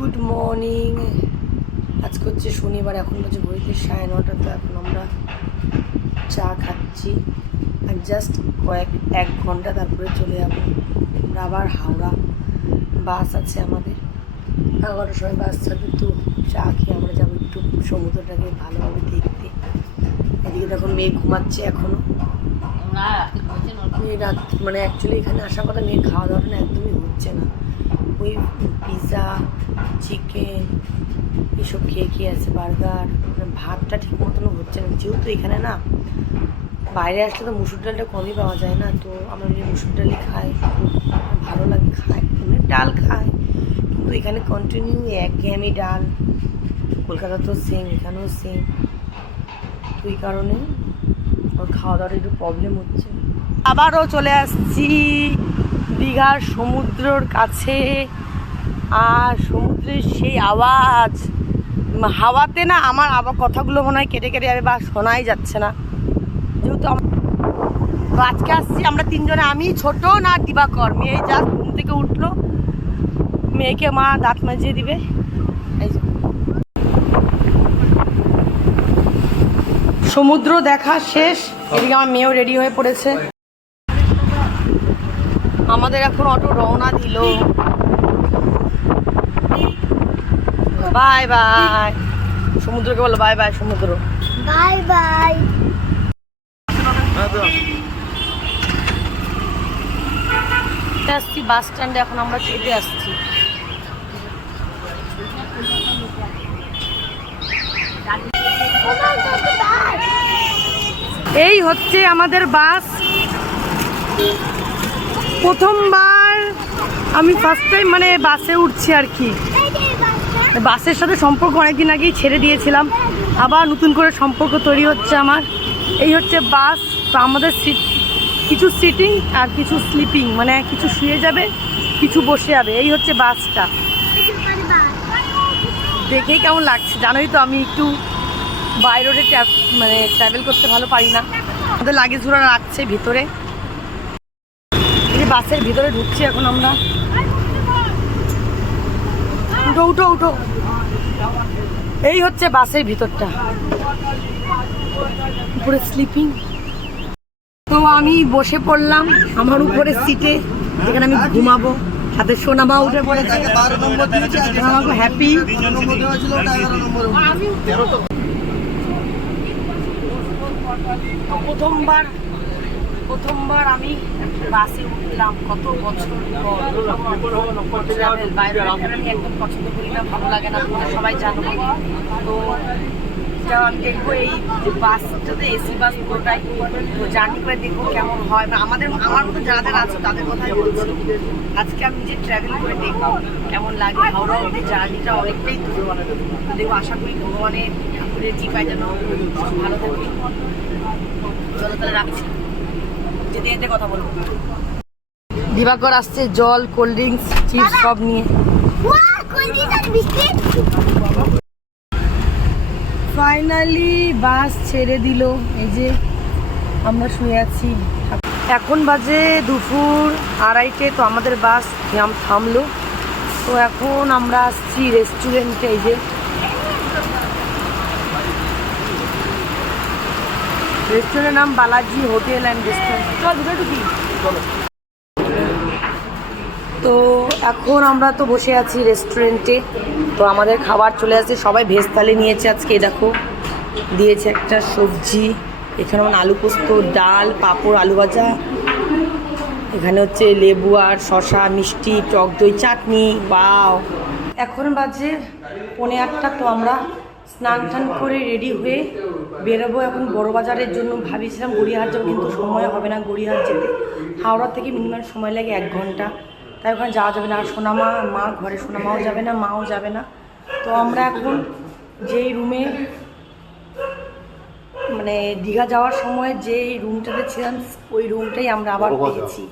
Good morning আজকে হচ্ছে শনিবার এখন হচ্ছে ঘড়িতে সাড়ে নটা তো এখন আমরা চা খাচ্ছি আর জাস্ট কয়েক এক ঘণ্টা তারপরে চলে যাব। আমরা আবার হাওড়া বাস আছে আমাদের। এগারোটার সময় বাস ছাড়বে তো চা খেয়ে আমরা যাব একটু সমুদ্রটাকে ভালোভাবে দেখতে। এদিকে দেখো মেয়ে ঘুমাচ্ছে এখনও মেয়ে রাত মানে অ্যাকচুয়ালি এখানে আসার কথা মেয়ে খাওয়া দাওয়াটা না একদমই হচ্ছে না। ওই পিৎজা চিকেন এসব খেয়ে খেয়ে আছে, বার্গার মানে ভাতটা ঠিক মতন হচ্ছে না। যেহেতু এখানে না, বাইরে আসলে তো মুসুর ডালটা কমই পাওয়া যায় না, তো আমরা মুসুর ডালই খাই, ভালো লাগে খাই এমনি ডাল খাই কিন্তু এখানে কন্টিনিউ একঘেয়েমি ডাল, কলকাতা তো সেম এখানেও সেম তো এই কারণে ওর খাওয়া দাওয়ার একটু প্রবলেম হচ্ছে। আবারও চলে আসছি। দীঘার সমুদ্রর কাছে। আর সমুদ্রের সেই আওয়াজ, হাওয়াতে না আমার আবার কথাগুলো মনে হয় কেটে কেটে যাবে বা শোনাই যাচ্ছে না। যেহেতু তো আজকে আসছি আমরা তিনজনে, আমি ছোট না দিবাকর? মেয়ে যা ঘুম থেকে উঠল। মেয়েকে মা দাঁত মাজিয়ে দিবে। সমুদ্র দেখা শেষ। এদিকে আমার মেয়েও রেডি হয়ে পড়েছে। আমাদের এখন অটো রওনা দিল। Bye bye. সমুদ্রকে বলো বাই বাই সমুদ্র। Bye bye. আসছি বাস স্ট্যান্ডে এখন আমরা চেপে আসছি। এই হচ্ছে আমাদের বাস। প্রথমবার আমি ফার্স্ট টাইম মানে বাসে উঠছি আর কি। বাসের সাথে সম্পর্ক অনেকদিন আগেই ছেড়ে দিয়েছিলাম। আবার নতুন করে সম্পর্ক তৈরি হচ্ছে আমার। এই হচ্ছে বাস, তো আমাদের সিট কিছু সিটিং আর কিছু স্লিপিং মানে কিছু শুয়ে যাবে, কিছু বসে যাবে। এই হচ্ছে বাসটা। দেখেই কেমন লাগছে। জানোই তো আমি একটু বাই রোডে মানে ট্রাভেল করতে ভালো পারি না। আমাদের লাগেজ ঘোরা রাখছে ভিতরে। বাসের ভিতরে ঢুকছি এখন আমরা। উঠো উঠো উঠো। এই হচ্ছে বাসের ভিতরটা। উপরে স্লিপিং তো আমি বসে পড়লাম আমার উপরে সিটে যেখানে আমি ঘুমাবো। সাথে সোনামা উঠে পড়েছে। হ্যাপি প্রথমবার প্রথমবার আমি বাসে উঠলাম, কত বছর পর? ট্রাভেল বাইরে আমি একদম পছন্দ করি না, ভালো লাগে না, তোমরা সবাই জানো। তো আমি দেখব এই যে বাসটাতে, এসি বাস পুরোটাই। তো জার্নি করে দেখব কেমন হয়। বা আমাদের, আমার মতো যাদের আছে, তাদের কথাই বলছি। আজকে আমি যে ট্রাভেল করে দেখব, কেমন লাগে, হাওড়া অব্দি জার্নিটা অনেকটাই দূর। দেখব, আশা করি ভগবানের ঠাকুরের কৃপায় যেন ভালো থাকি। চলো তাহলে রাখছি। যেতে যেতে কথা বলব। দিবাকর আসছে জল কোল্ড ড্রিঙ্কস চিপস সব নিয়ে। ফাইনালি বাস ছেড়ে দিল। এই যে আমরা শুয়ে আছি। এখন বাজে দুপুর আড়াইটে তো আমাদের বাস থাম থামলো। তো এখন আমরা আসছি রেস্টুরেন্টে এই যে রেস্টুরেন্টের নাম বালাজি হোটেল অ্যান্ড রেস্টুরেন্ট তো এখন আমরা তো বসে আছি রেস্টুরেন্টে তো আমাদের খাবার চলে আসছে, সবাই ভেজ থালি নিয়েছে আজকে দেখো। দিয়েছে একটা সবজি, এখানে আলু পোস্ত, ডাল, পাঁপড়, আলু ভাজা। এখানে হচ্ছে লেবু আর শশা মিষ্টি, টক দই, চাটনি বাও এখন বাজে পৌনে আটটা, তো আমরা স্নান টান করে রেডি হয়ে বেরোবো এখন বড় বাজারের জন্য ভাবিছিলাম গড়িয়াহাট যাব কিন্তু সময় হবে না গড়িয়াহাট যেতে। হাওড়া থেকে মিনিমাম সময় লাগে এক ঘণ্টা। তাই ওখানে যাওয়া যাবে না। আর সোনামা মা ঘরে সোনামাও যাবে না মাও যাবে না। তো আমরা এখন যেই রুমে মানে দীঘা যাওয়ার সময় যে রুমটাতে ছিলাম ওই রুমটাই আমরা আবার পেয়েছি।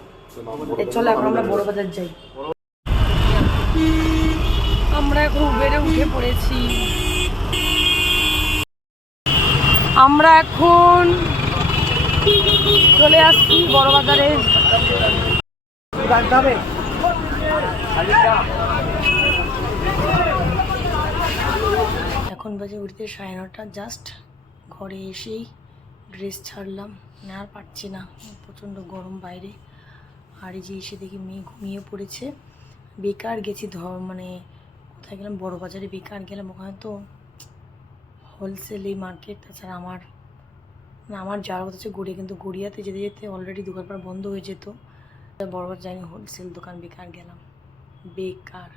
চলো এখন আমরা বড় বাজার যাই। আমরা এখন উবেরে উঠে পড়েছি। আমরা এখন চলে আসছি বড় বাজারে এখন বাজে উঠতে সাড়ে নটা জাস্ট ঘরে এসেই ড্রেস ছাড়লাম। না আর পারছি না প্রচণ্ড গরম বাইরে। আর এই যে এসে দেখি মেয়ে ঘুমিয়ে পড়েছে। বেকার গেছি ধর মানে কোথায় গেলাম? বড় বাজারে বেকার গেলাম। ওখানে তো হোলসেল এই মার্কেট তাছাড়া আমার, না, আমার যাওয়ার কথা হচ্ছে গড়িয়া, কিন্তু গড়িয়াতে যেতে যেতে অলরেডি দোকানপাট বন্ধ হয়ে যেত। বড় বড় জায়গায় হোলসেল দোকান বেকার গেলাম, বেকার।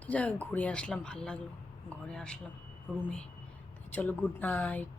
তো যাই ঘুরে আসলাম, ভালো লাগল, ঘরে আসলাম রুমে চলো গুড নাইট